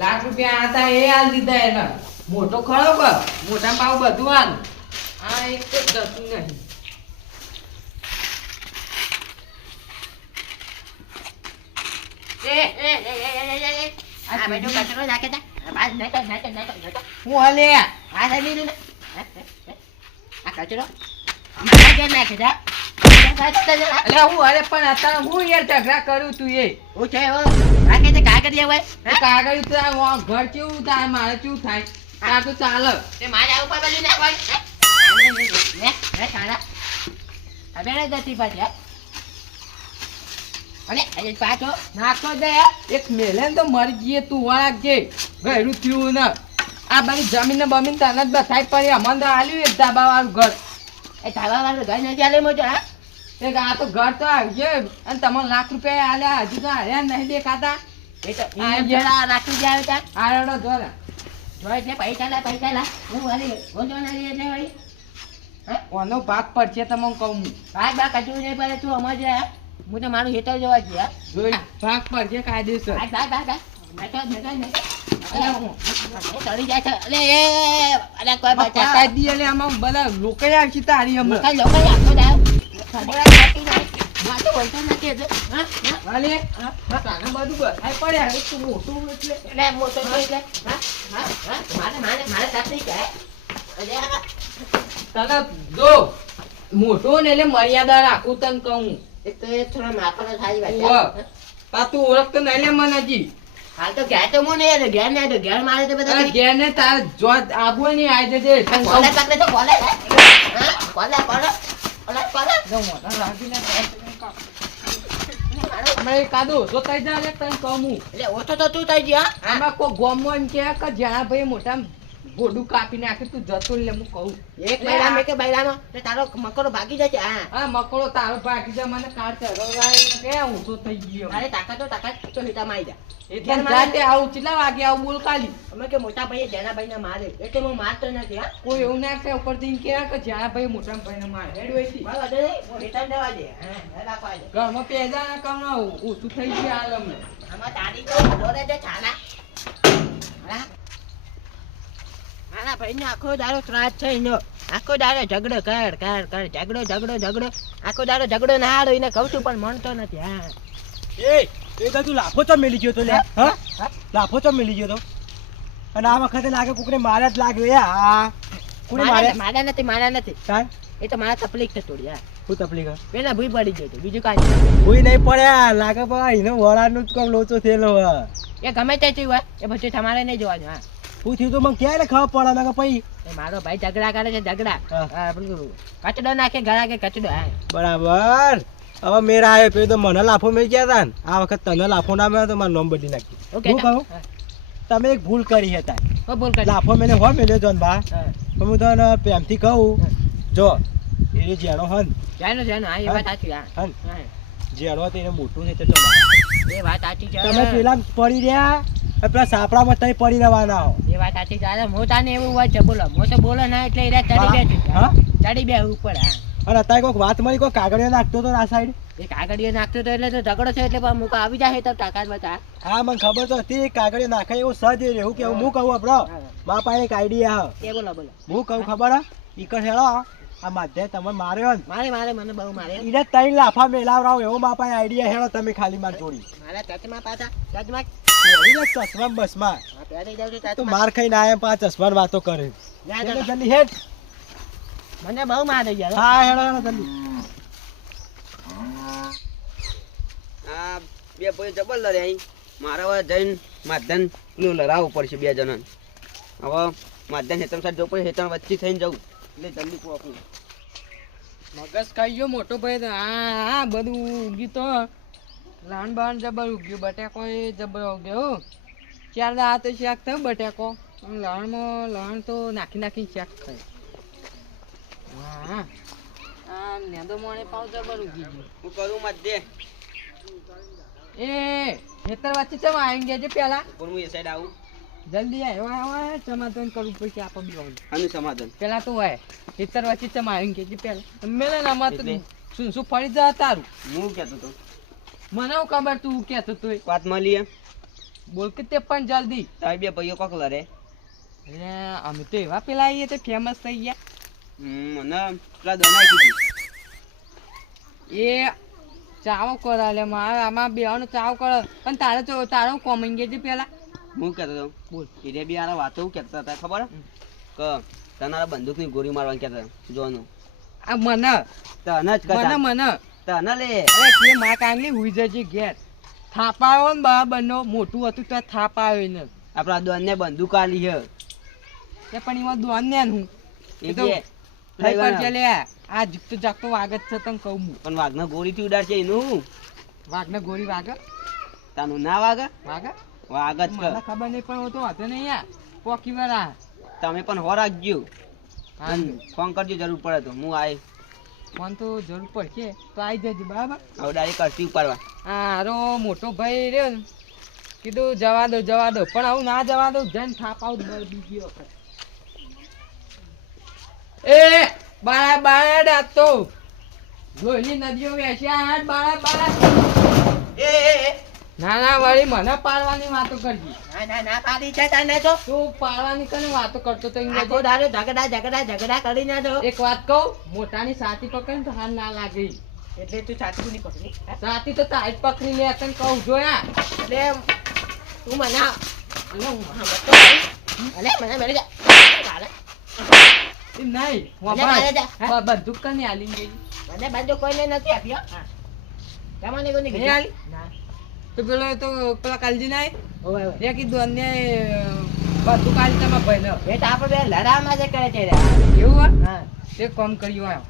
લાખ રૂપિયા હતા એ હાલ દીધા એને. મોટો ખરો બ મોટા પાવ બધું હાલ. આ એક જતું નહીં. હું યાર ઝઘડા કરું તું એ. હું છે કાગળ તો આ ઘર કેવું થાય મારે કેવું થાય? આ તો ચાલે. તે મારે ઉપર બધું નાખવાનું. હે? હે, હે, હવે ને જતી પાછી, અને હજી પાછો નાખો દે એક મેલે તો મરી જઈએ તું વળાકજે ગયરું થયું ને. આ બધી જમીન ને બમીન તને જ બસાઈ પડી. અમને તો આલ્યું એક ધાબા વાળું ઘર. એ ધાબા વાળું ઘર નથી આલે મોટો હા? એક આ તો ઘર તો આવી ગયો. અને તમને લાખ રૂપિયા હાલ્યા હજુ તો હાર્યા નહીં દેખાતા. તો ઓનો ભાગ કહું. ભાગ ભાગ નહીં પડે અમારે હું તો મારું હેતર જોવા હે? જોઈ ભાગ પડશે કાયદેસર. ભાગ ભાગ ભાગ છે. લોકો આવશે તારી હમણાં. મોટા ને તો બોલતો નથી એટલે હા હા. તાને બધું બસાઈ પડ્યા તો મોટું એટલે. એટલે મોટો એટલે. હા હા હા. મારે મારે મારે છે અલે આ તને જો મોટો ને એટલે મર્યાદા રાખું તને કહું. એક તો એ થોડા માફનો થાય વાત પા તું ઓળખતો નહીં લે મને હજી. હાલ તો ઘેર તો મને નહીં ઘેર નહીં ઘેર મારે તો બધા ઘેર ને તાર જો આબુ નહીં આવી જજે. કોલે. પકડે તો કોલે કોલે, કોલે. કોલે, કોલે. જો મોઢા રાખીને ઓછો થઈ જાય એટલે તને કહું એટલે ઓછો તો તું થઈ ગયો, આમાં કોઈ ગોમો એમ કે જ્યાં ભાઈ મોટા ગોડું કાપી નાખે તું જતો લે હું કહું એક બૈરામ, એક બૈરાનો. એટલે તારો મકરો ભાગી જશે, હા. હા મકડો તારો ભાગી જા મને કાર ચરવરાય કે ઊંધો થઈ ગયો અરે તાકા તો તાકા તો હિતા માઈ જા. એટલે જાતે આવું કેટલા વાગે આવું બોલ કાલી અમે કે મોટા ભાઈએ જેના ભાઈને મારે એટલે હું મારતો નથી હા કોઈ એવું ના કે ઉપરથી કે કે જેના ભાઈ મોટા ભાઈને મારે હેડ વઈથી. મારો વાંધો નહીં, હું હીટામાં જવા દે હા, હા, રાખવા દે. ઘરમાં પેજા ના કરના ઓછું થઈ ગયા આલમ આમાં તારી તો દોરે છે છાના. હા? આખો દાડો ત્રાસ છે એનો. આખો દાડો ઝઘડો કર કર કર ઝઘડો ઝઘડો ઝઘડો. આખો દાડો ઝઘડો ના હારો એને કહું છું પણ મનતો નથી હા. એ એ તો તું લાફો મેલી ગયો તો લે હા? હા? લાફો ચમ મેલી ગયો તો? અને આ વખતે લાગે કોકને મારે જ લાગ્યો કોને મારે મારા નથી મારા નથી. તાર એ તો મારા તકલીફ છે થોડી હા. શું તકલીફ પેલા ભૂઈ પડી ગયો બીજું કાંઈ ભૂઈ નહીં પડ્યા લાગે પણ એનો વળાનું જ કોમ લોચો થયેલો એ ગમે તે થયું હોય એ પછી તમારે નહીં જોવાનું હા. હું થયું તો મને ક્યારે ખબર પડે? મેં પછી મારો ભાઈ ઝઘડા કરે છે ઝઘડા. કચડો નાખે ઘર કે કચડો બરાબર. હવે મેરા આવ્યો પેલું તો મને લાફો મેળી ગયા હતા ને. આ વખત તને લાફો ના મળ્યો તો મારું નોમ બદલી નાખી. હું કહું? તમે એક ભૂલ કરી હતા ભૂલ કરી? લાફો મેને હો મેલ્યો જોન બા. તો હું તને પ્રેમથી કહું. જો એ જેનો હન. જેનો જેનો હા એ વાત સાચી હા. હન. હા. અડવા તેને મોટું નહીં તો એ વાત સાચી છે. તમે પેલા પડી રહ્યા પેલા સાપડામાં તઈ પડી રહેવાના હો. એ વાત સાચી છે. હું મોટાને એવું હોય છે બોલો. મોટો બોલો ના એટલે એ ચડી બે. હા? ચડી બે ઉપર હા. અને અત્યારે કોઈક વાત મળી કોઈ કાગળિયો નાખતો તો આ સાઈડ? એ કાગળિયો નાખતો તો એટલે તો ઝઘડો છે એટલે મૂકો આવી જાય તો તાકાત બતા હા. મને ખબર તો હતી કાગળિયો નાખે એવું સજ એ એવું કેવું હું કહું આપણો મારા પાસે એક આઈડિયા હે. એ બોલો બોલો. હું કહું ખબર હા? ઈકર હેળો આ માધ્ય તમે માર્યો ને મારે મારે મને બહુ મારે ઈને તઈ લાફા મેલાવરાવ એવો બાપા આઈડિયા હેળો તમે ખાલી માર જોડી. મારા ચચમાં પાછા ચચમાં એવી ને ચશ્મા બસમાં. હા, પહેરી જાવ છું તો. માર ખાઈને આયા પાંચ ચશ્માની વાતો કરે. એટલે જલ્દી હેડ. મને બહુ મારે યાર. હા હેડો હેડો જલ્દી. આ બે ભાઈ જબર લડે અહીં મારા હવે જઈને માધન પેલું લડાવવું પડશે બે જણાને. હવે માધન હેતમ સાથે જવું પડે હેતમ વચ્ચે થઈને જવું. એટલે જલ્દી પહોંચું મગજ ખાઈ ગયો મોટો ભાઈ હા હા બધું ઉગ્યું તો. લાણ બાણ જબર ઉગ્યું બટાકો એ જબર ઉગ્યો ચાર દા તો શાક થયો બટાકો. લણમાં લણ તો નાખી નાખીને શાક થાય હા. આ નેદો મોણે પાવ જબર ઉગી ગયો. હું કરું મધ્ય એ ખેતર વચ્ચે ચમ આવી ગયા છે પેલા? હું એ સાઈડ આવું. જલ્દી આવે આવ્યો સમાધાન કરવું પડશે આપણે બી આનું સમાધાન? પેલા તો હોય ખેતર વચ્ચે ચમ આવી ગયા છે પેલા. મેલે ને આમાં તો શું શું ફરી જા તારું? હું કહેતો તો મને હું ખબર તું કહેતો તું વાત મળી બોલ કે તે પણ જલ્દી. તમે બે ભાઈઓ કોક લડે અરે અમે તો એવા પેલા આવીએ તો ફેમસ થઈ ગયા. મને પેલા દોનાઈ કીધું. એ ચાવ કરાલે મારે આમાં બેવાનો ચાવ કરો. પણ તારે તો તારો કોમિંગ છે પેલા? હું કહેતો હતો બોલ. એને બી આરા વાતો એવું કહેતા હતા ખબર? કે તનારા બંદૂકની ગોળી મારવાની કહેતા જોવાનું. આ મને. તને જ મને મને. તને લે. અરે કે મા કાંગલી હુઈ જજે ઘેર. થાપાયો ને બા બનો મોટું હતું તો થાપાયો ને આપણા દોનને બંદૂક આલી તે પણ એમાં દોન ને હું. એ તો બે. થઈ લે આ જીકતો જાગતો વાગ જ છે તને કહું હું. પણ વાઘના ગોળીથી ઉડાડશે એનું. વાઘને ગોળી વાગે? તાનું ના વાગે? વાગે? વાગ જ મને ખબર નહીં પણ હું તો હતો નહીં યાર. પોકી વાળા. તમે પણ હો રાખજો. ફોન કરજો જરૂર પડે તો. હું આય ફોન તો જરૂર પડશે. તો આવી જજો બરાબર? હવે ડાયરેક્ટ કરતી ઉપાડવા. હારો મોટો ભાઈ રહ્યો ને. કીધું જવા દો જવા દો. પણ આવું ના જવા દો જઈને થાપ આવું બીજી વખત. એ બાળા બાળા ડાતો. જોઈલી નદીઓ વેચ્યા બાળા બાળા. એ ના ના વળી મને પાડવાની વાતો કરજી. ના ના ના પાડી છે તને તો. તું પાડવાની કને વાતો કરતો તો ઇંગે તો કહેજે. દાડો ઝઘડા ઝઘડા ઝઘડા કરી ના દો એક વાત કહું મોટાની સાથી પકડે ને તો હાલ ના લાગે. એટલે તું સાચું નહીં પકડી? સાથી તો તાજ પકડી લે તને કહું જોયા એટલે તું મને અને હું અલે મને મળી જા. નહીં બંદૂક કને આલી ગઈ? મને બાજુ કોઈને નથી આપ્યો હા. તમને કોને આલી? ના. તો પેલો તો પેલા કાલજી ના ઓવે ઓવે. કીધું અન્ય બધું કાલ તમારા ભાઈને એ તો આપણે બે લડામાં જે કરે છે. એવું હા. તે કોમ કર્યું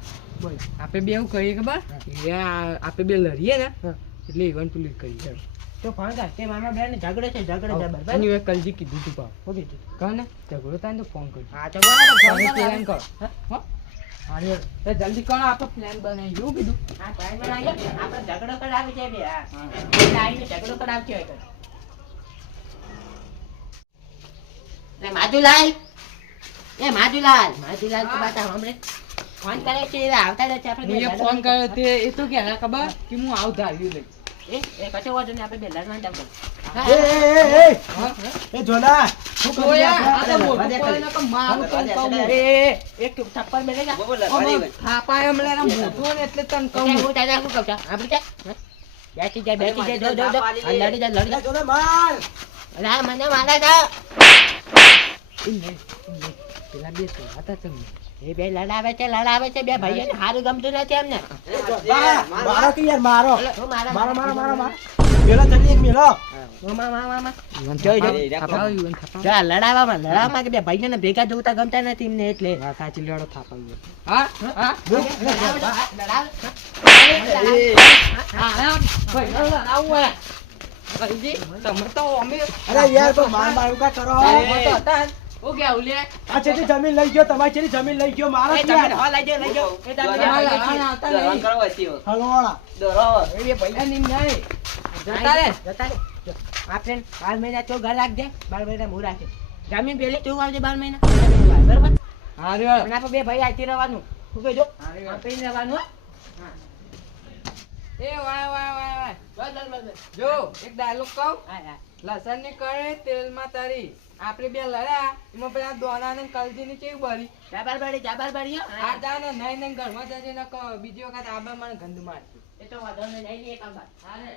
બોલ. આપણે બે એવું કરીએ ખબર? આપણે બે લડીએ ને એટલે ઇવન પેલું કરીએ તો ફોન કર. તે મામા બેન ઝઘડો છે ઝઘડો છે બરાબર? એની એ કલજી કીધું તું પા ઓકે કીધું? ને ઝઘડો થાય તો ફોન કરજો. હા તો ફોન કરો. હો? જલ્દી કરો આપણે પ્લાન બનાવી એવું કીધું હા, time પર આપણે ઝઘડો કરાવી છે બે. હા. આવીને ઝઘડો કરાવતી હોય કઈ. લે માધુલાલ. એ માધુલાલ. માધુલાલ તો. બાતા હમણે ફોન કરે છે આવતા રહે છે આપણે ફોન કર્યો તે. એ તો કે ખબર? કે હું આવું ધાર્યું લઈ. પેલા બે તો હતા તમે એ બે લડાવે છે લડાવે છે બે ભાઈઓને સારું ગમતું નથી એમને. મારો કે યાર મારો? મારો મારો મારો મારો મેલો જલ્દી એક મેલો. મામા મામા મામા. ઈવન જોઈ થાપા- જોઈ. થાપા, ઈવન થાપા. જો આ લડાવામાં લડાવામાં કે બે ભાઈઓને ભેગા જોતા ગમતા નથી એમને એટલે. સાચી લડો થાપા હા? હા? લડાવે તો, હા, લડાવે. હા હા ભાઈ આવું હોય ભાઈજી તમે તો અમે અરે યાર તો માર મારું કા કરો. અમે તો હતા જ. હું કેવું લે આ જમીન લઈ ગયો તમારી છેટી જમીન લઈ ગયો મારા યાર હો લઈ જાઓ, લઈ જાઓ. એ તમે હા, હા. આવતા નહીં. કરવા છીએ. હલવાળા દોરાવો. એ ભૈયા ભાઈઓ. નહીં જતા રે જતા રે. આપણે બાર મહિના તો ઘર રાખજે બાર મહિના હું રાખે જમીન પેલી તું આવજે બાર મહિના બરોબર હા રે અને આપણે બે ભાઈ આતી રહેવાનું શું કહેજો હા, રે. રહેવાનું હો. એ વાય વાય વાય વાય. બસ, બસ, બસ, બસ. જો એક ડાયલોગ કહું. લસણની કરે તેલમાં તરી. આપણે બે લડ્યા. એમાં પેલા દોના ને કલજી ની કેવી બરી જાબાર બારી, જાબાર બારી, આ જા ને નહીં નહીં ઘરમાં જજે ને કહો. બીજી વખત આબા મને ગંધ મારશે. એ તો વાંધો નહીં, લઈ લઈએ કામ હા રે